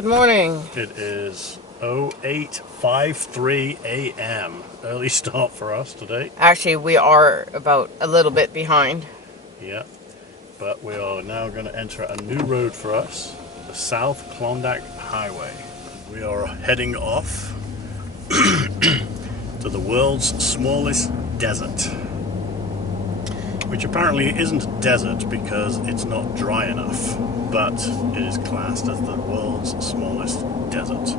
Good morning. It is 08:53 a.m. Early start for us today. Actually, we are about a little bit behind. Yeah, but we are now going to enter a new road for us, the South Klondike Highway. We are heading off to the world's smallest desert, which apparently isn't a desert because it's not dry enough, but it is classed as the world's smallest desert.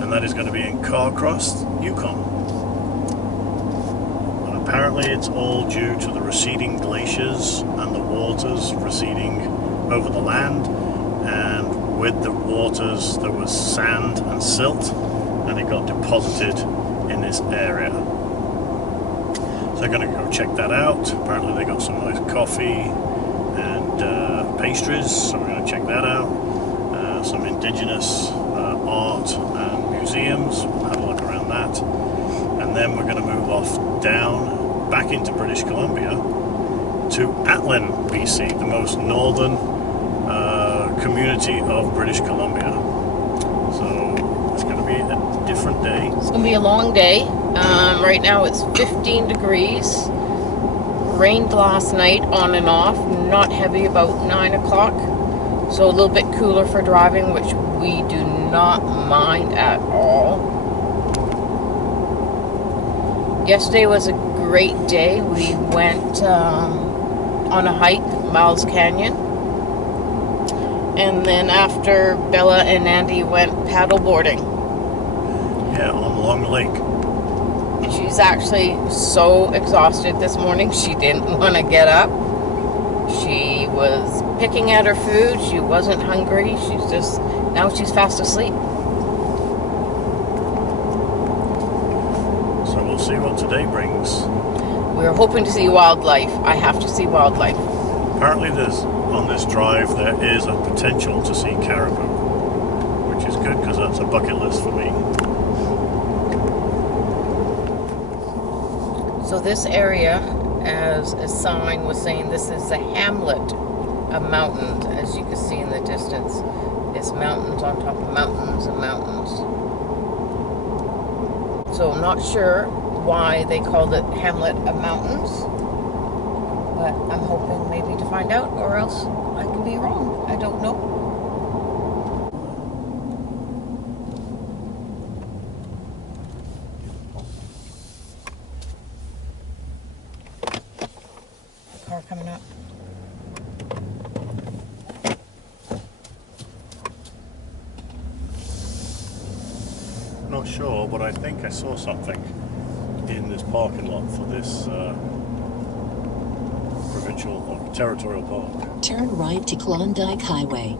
And that is going to be in Carcross, Yukon. And apparently it's all due to the receding glaciers and the waters receding over the land, and with the waters there was sand and silt, and it got deposited in this area. So they're going to go check that out. Apparently they got some nice coffee and pastries, so we're going to check that out. Some indigenous art and museums, we'll have a look around that. And then we're going to move off down back into British Columbia to Atlin BC, the most northern community of British Columbia. So it's going to be a different day. It's going to be a long day. Right now it's 15 degrees. Rained last night on and off, not heavy, about 9 o'clock. So a little bit cooler for driving, which we do not mind at all. Yesterday was a great day. We went on a hike, Miles Canyon. And then after, Bella and Andy went paddle boarding. Yeah, on Long Lake. She's actually so exhausted this morning, she didn't want to get up. She was picking at her food. She wasn't hungry. Now she's fast asleep. So we'll see what today brings. We're hoping to see wildlife. I have to see wildlife. Apparently on this drive there is a potential to see caribou, which is good because that's a bucket list for me. So this area, as a sign was saying, this is a hamlet of mountains, as you can see in the distance. It's mountains on top of mountains and mountains. So I'm not sure why they called it Hamlet of Mountains, but I'm hoping maybe to find out, or else I can be wrong. I don't know. Car coming up. Not sure, but I think I saw something in this parking lot for this provincial or territorial park. Turn right to Klondike Highway.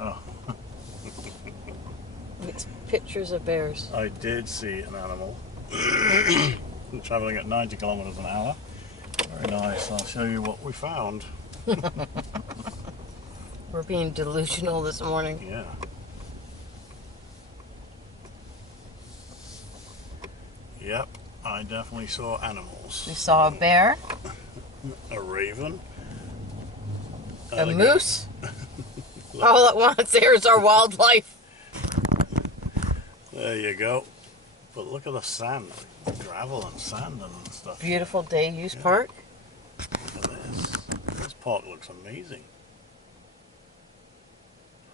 Oh. It's pictures of bears. I did see an animal traveling at 90 kilometers an hour. Very nice. I'll show you what we found. We're being delusional this morning. Yeah. Yep, I definitely saw animals. We saw a bear, A raven. a moose. All at once, there's our wildlife. There you go. But look at the sand, gravel and sand and stuff. Beautiful day use park. Look at this. This park looks amazing.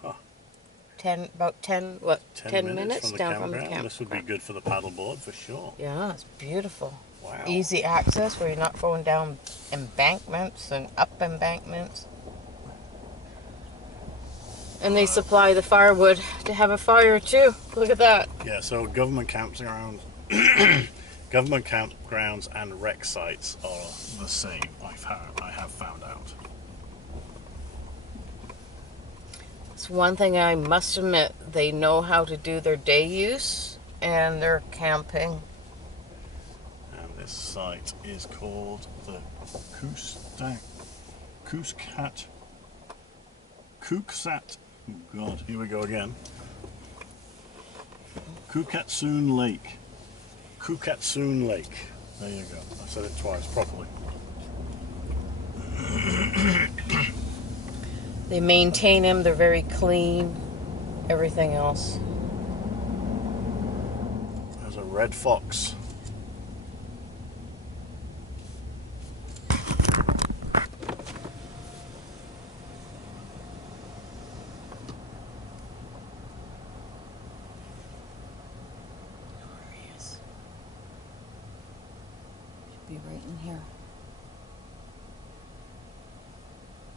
Huh. About 10 minutes from the down from the campground. camp. This would be good for the paddleboard for sure. Yeah, it's beautiful. Wow. Easy access where you're not going down embankments and up embankments. And they supply the firewood to have a fire too. Look at that. Yeah, so government campgrounds, government campgrounds and rec sites are the same. I have found out. It's one thing I must admit, they know how to do their day use and their camping. And this site is called the Kooksat. Oh God, here we go again. Kukatsoon Lake. Kukatsun Lake. There you go. I said it twice properly. They maintain them. They're very clean. Everything else. There's a red fox. Be right in here.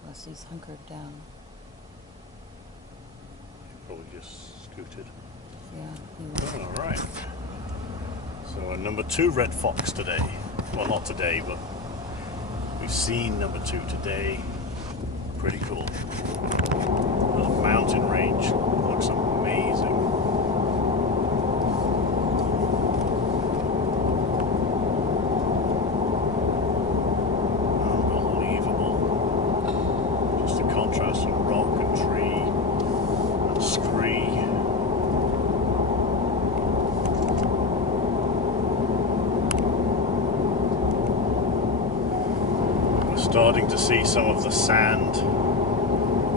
Unless he's hunkered down. Probably just scooted. Yeah. All right. So a number 2 red fox today. Well, not today, but we've seen number 2 today. Pretty cool. The mountain range looks amazing. Contrast of rock and tree and scree. We're starting to see some of the sand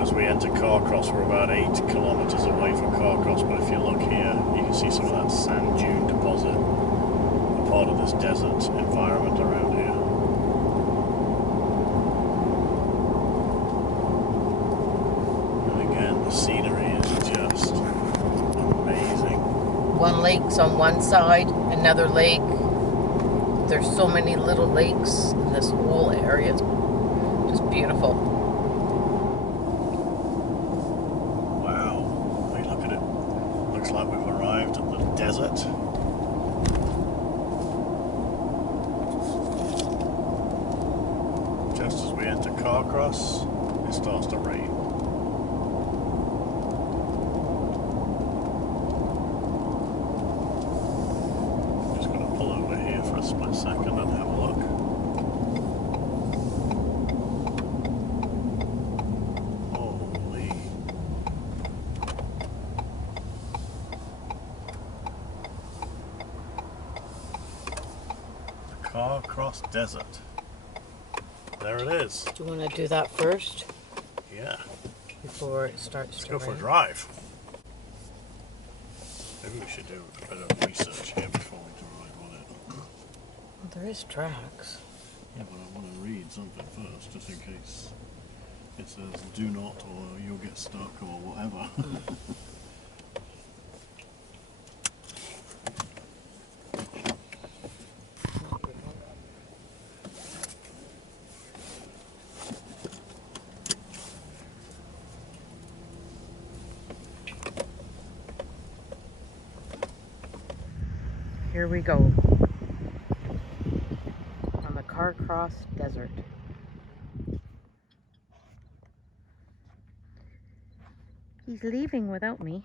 as we enter Carcross. We're about 8 kilometers away from Carcross, but if you look here, you can see some of that sand dune deposit, a part of this desert environment around here. Scenery is just amazing. One lake's on one side, another lake. There's so many little lakes in this whole area. It's just beautiful. Wow. Hey, look at it. Looks like we've arrived at the desert. Just as we enter Carcross, it starts to rain. Split second and have a look. Holy. The Carcross Desert. There it is. Do you want to do that first? Yeah. Before it starts Let's to go for a rain? drive. Maybe we should do a bit of research here before we drive on it. Well, there is tracks. Yeah, but I want to read something first, just in case it says do not, or you'll get stuck, or whatever. Here we go. On the Carcross Desert. He's leaving without me.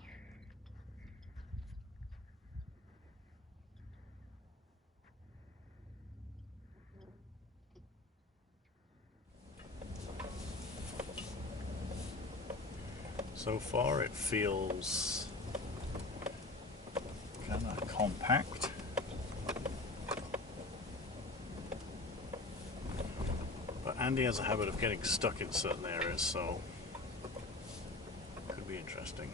So far it feels kind of compact. But Andy has a habit of getting stuck in certain areas, so could be interesting.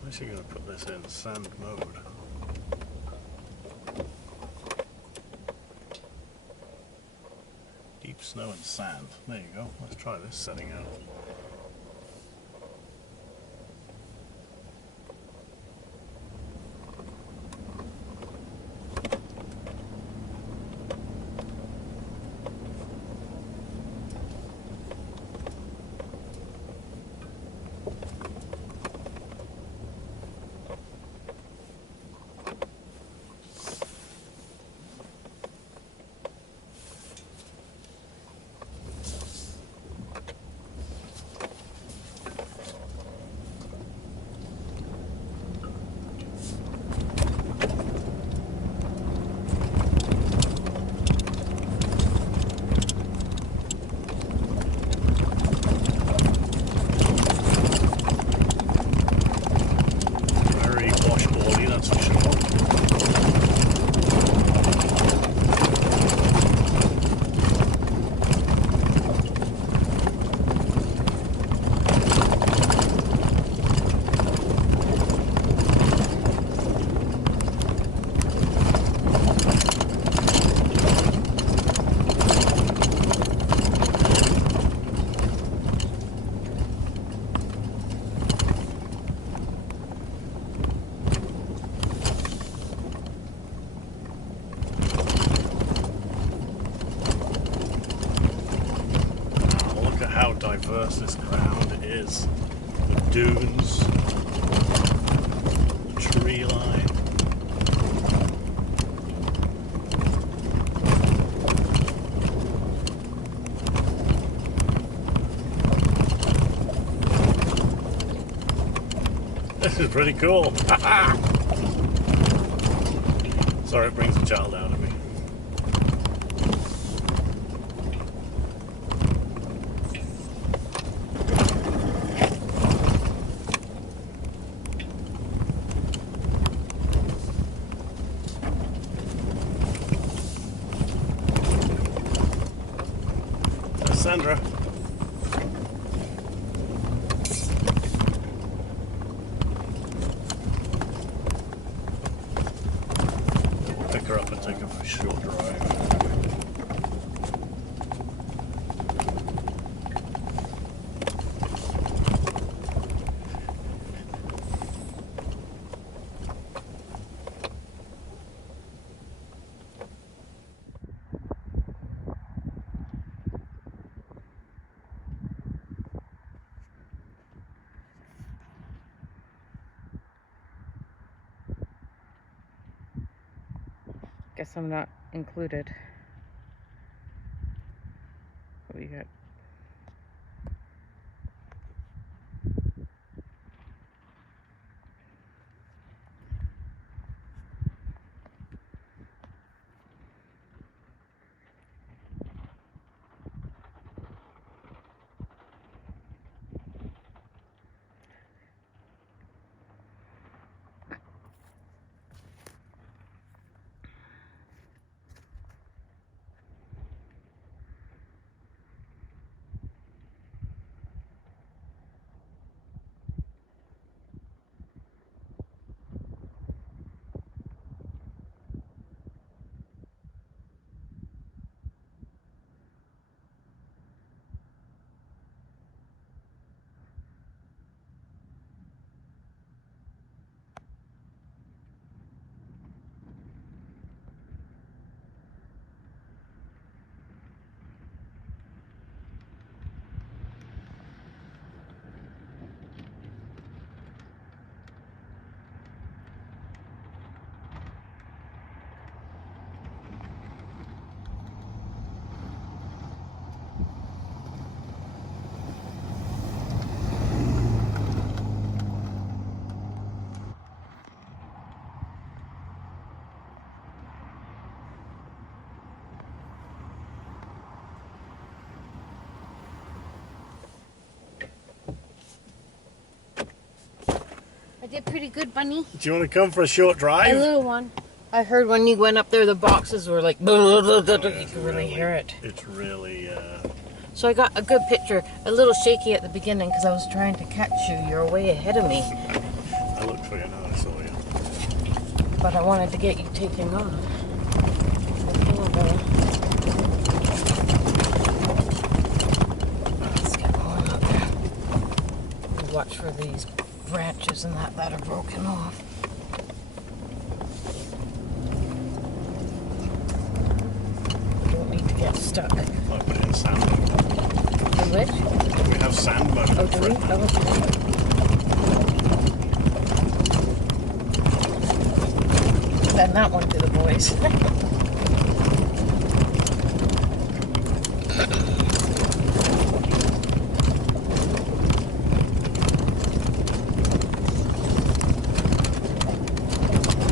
I'm actually going to put this in sand mode. Deep snow and sand. There you go. Let's try this setting out. diverse this ground is. The dunes, the tree line. This is pretty cool. Sorry, it brings a child out of me. There's Sandra. Pick her up and take her for a short drive. Guess I'm not included. What do you got? I did pretty good, Bunny. Do you want to come for a short A drive? little one. I heard when you went up there, the boxes were like, blah, blah, blah, blah. You could really hear it. It's really, So I got a good picture. A little shaky at the beginning because I was trying to catch you. You're way ahead of me. I looked for you and I saw you. But I wanted to get you taking off. Let's get going up there. Watch for these branches and that are broken off. Don't need to get stuck. I put it in sand mode. In which? We have sand mode. Oh, do we? Oh, okay. Send that one to the boys.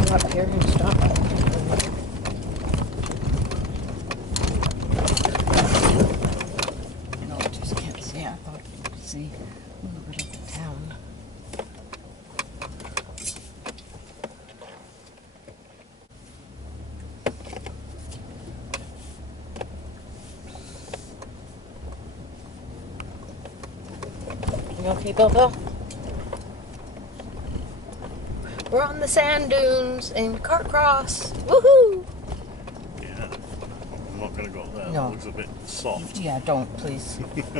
Up here and stop. No, I just can't see. I thought you could see a little bit of the town. You okay, Bilbo? We're on the sand dunes in Carcross. Woohoo! Yeah. I'm not going to go up there. No. It looks a bit soft. Yeah, don't, please. Maybe we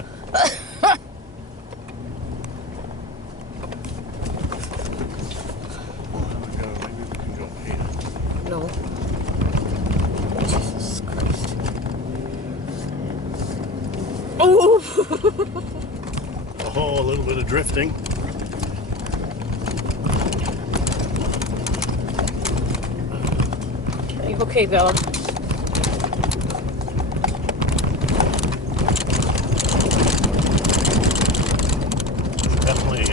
can go up here. No. Jesus Christ. Oh! Oh, a little bit of drifting. Okay, Bella. Definitely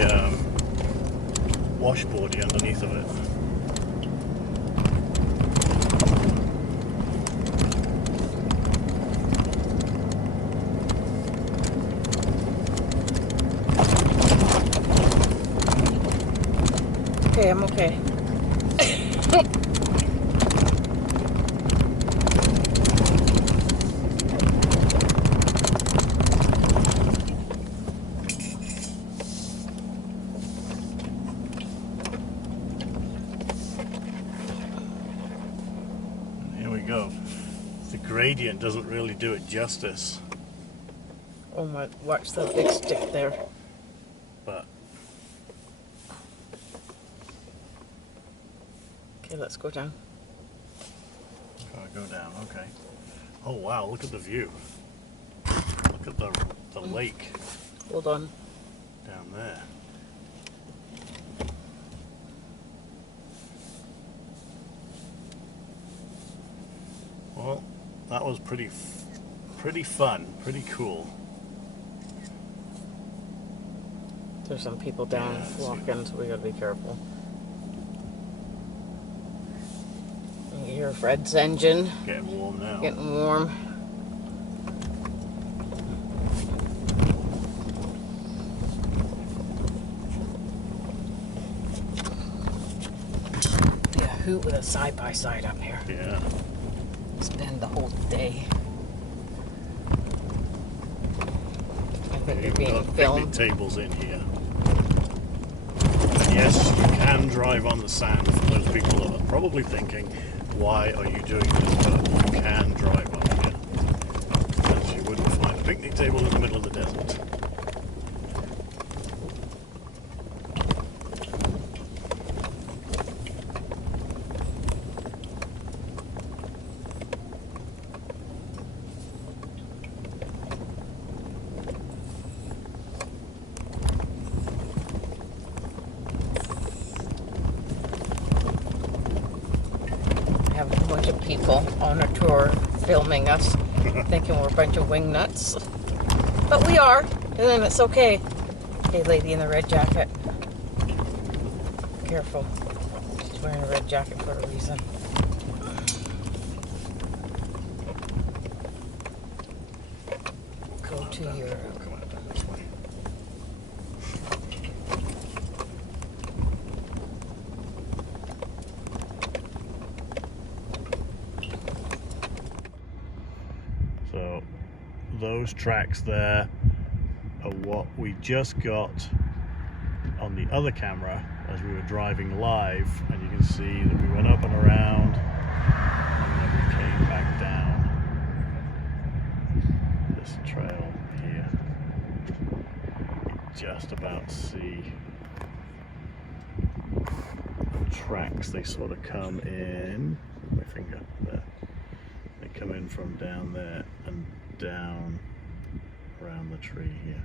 washboardy underneath of it. Okay, I'm okay. Here we go. The gradient doesn't really do it justice, Oh my, watch the big stick there. but Okay, let's go down. gotta go down. Okay. Oh wow! Look at the view. Look at the lake Hold on. down there. Well, that was pretty fun, pretty cool. There's some people down Yeah, I see walking, so we gotta be careful. You hear Fred's engine Getting warm now. getting warm. Yeah, hoot with a side-by-side up here. Yeah. Spend the whole day. I think you're We've being got picnic filmed. tables in here. And yes, you can drive on the sand. For those people that are probably thinking, why are you doing this? But you can drive on here. As you wouldn't find a picnic table in the middle of the desert. We have a bunch of people on a tour filming us, thinking we're a bunch of wing nuts. But we are, and then it's okay. Hey, lady in the red jacket. Careful. She's wearing a red jacket for a reason. Go to your... Come on, down this way. So those tracks there are what we just got on the other camera as we were driving live, and you can see that we went up and around and then we came back down this trail here. You can just about see the tracks. They sort of come in, my finger there, they come in from down there and down around the tree here.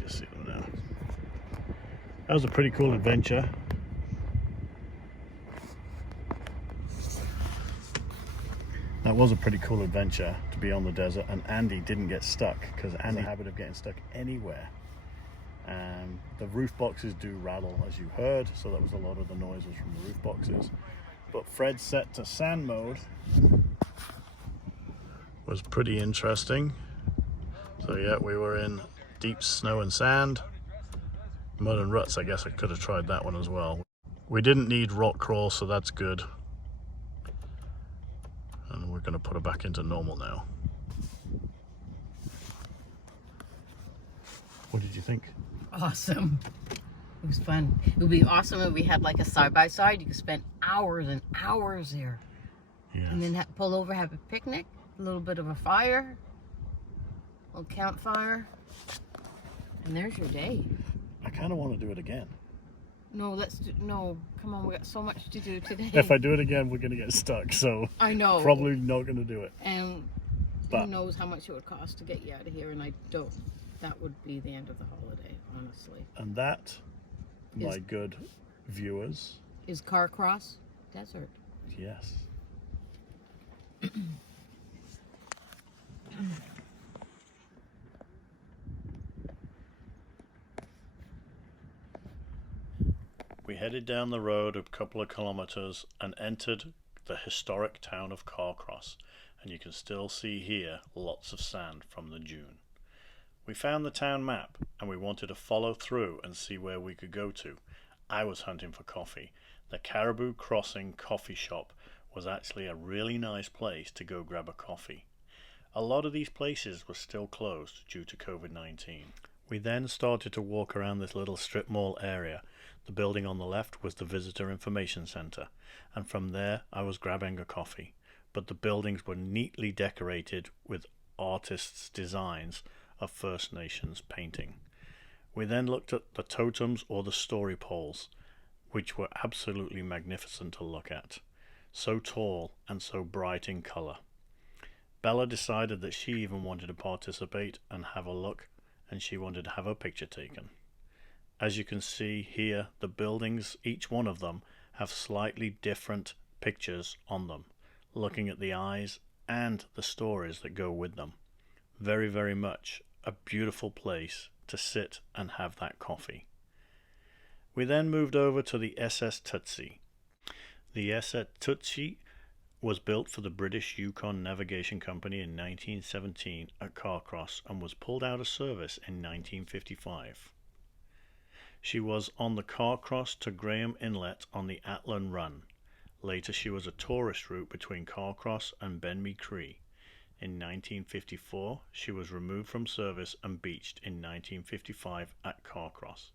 Just see them now. That was a pretty cool adventure. That was a pretty cool adventure to be on the desert, and Andy didn't get stuck because Andy's a habit of getting stuck anywhere. The roof boxes do rattle, as you heard, so that was a lot of the noises from the roof boxes. But Fred set to sand mode was pretty interesting. So yeah, we were in deep snow and sand. Mud and ruts, I guess I could have tried that one as well. We didn't need rock crawl, so that's good. And we're going to put it back into normal now. What did you think? Awesome. It was fun. It would be awesome if we had like a side-by-side. You could spend hours and hours there. Yes. And then pull over, have a picnic, a little bit of a fire, a little campfire. And there's your day. I kind of want to do it again. No, no, come on, we got so much to do today. If I do it again, we're going to get stuck, so I know. probably not going to do it. And But who knows how much it would cost to get you out of here, and I don't that would be the end of the holiday, honestly. And that, my Is- good viewers, Is Carcross desert? yes. We headed down the road a couple of kilometers and entered the historic town of Carcross, and you can still see here lots of sand from the dune. We found the town map and we wanted to follow through and see where we could go to. I was hunting for coffee. The Caribou Crossing coffee shop was actually a really nice place to go grab a coffee. A lot of these places were still closed due to COVID-19. We then started to walk around this little strip mall area. The building on the left was the Visitor Information Center, and from there I was grabbing a coffee. But the buildings were neatly decorated with artists' designs of First Nations painting. We then looked at the totems or the story poles, which were absolutely magnificent to look at. So tall and so bright in color. Bella decided that she even wanted to participate and have a look, and she wanted to have a picture taken. As you can see here, the buildings, each one of them, have slightly different pictures on them, looking at the eyes and the stories that go with them. Very, very much a beautiful place to sit and have that coffee. We then moved over to the SS Tutsi. The SS Tutsi was built for the British Yukon Navigation Company in 1917 at Carcross and was pulled out of service in 1955. She was on the Carcross to Graham Inlet on the Atlin Run. Later she was a tourist route between Carcross and Benme Cree. In 1954 she was removed from service and beached in 1955 at Carcross.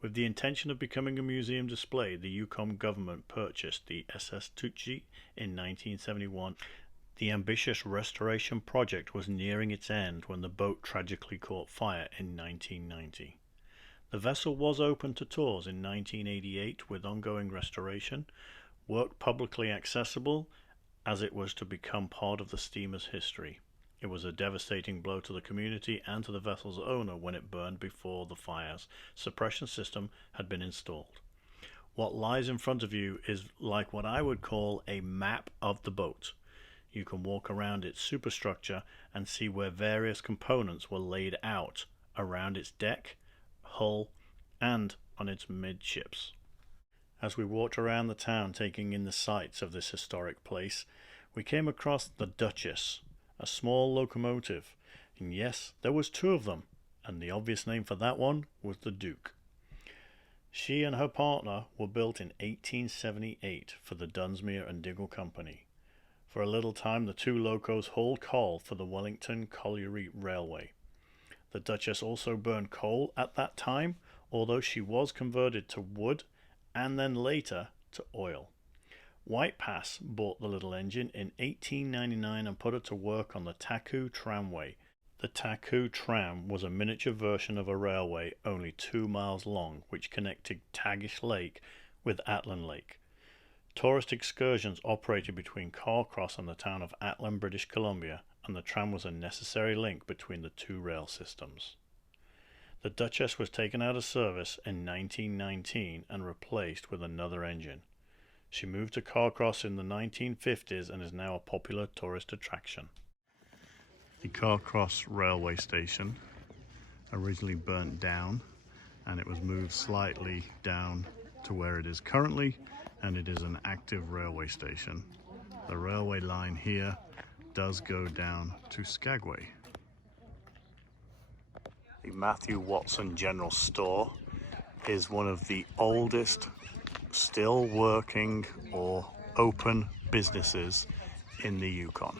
With the intention of becoming a museum display, the Yukon government purchased the SS Tutsi in 1971. The ambitious restoration project was nearing its end when the boat tragically caught fire in 1990. The vessel was open to tours in 1988 with ongoing restoration, work publicly accessible as it was to become part of the steamer's history. It was a devastating blow to the community and to the vessel's owner when it burned before the fire's suppression system had been installed. What lies in front of you is like what I would call a map of the boat. You can walk around its superstructure and see where various components were laid out around its deck, hull, and on its midships. As we walked around the town taking in the sights of this historic place, we came across the Duchess, a small locomotive, and yes, there was two of them, and the obvious name for that one was the Duke. She and her partner were built in 1878 for the Dunsmuir and Diggle Company. For a little time the two locos hauled coal for the Wellington Colliery Railway. The Duchess also burned coal at that time, although she was converted to wood and then later to oil. White Pass bought the little engine in 1899 and put it to work on the Taku Tramway. The Taku Tram was a miniature version of a railway only 2 miles long, which connected Tagish Lake with Atlin Lake. Tourist excursions operated between Carcross and the town of Atlin, British Columbia, and the tram was a necessary link between the two rail systems. The Duchess was taken out of service in 1919 and replaced with another engine. She moved to Carcross in the 1950s and is now a popular tourist attraction. The Carcross railway station originally burnt down and it was moved slightly down to where it is currently, and it is an active railway station. The railway line here does go down to Skagway. The Matthew Watson General Store is one of the oldest still working or open businesses in the Yukon.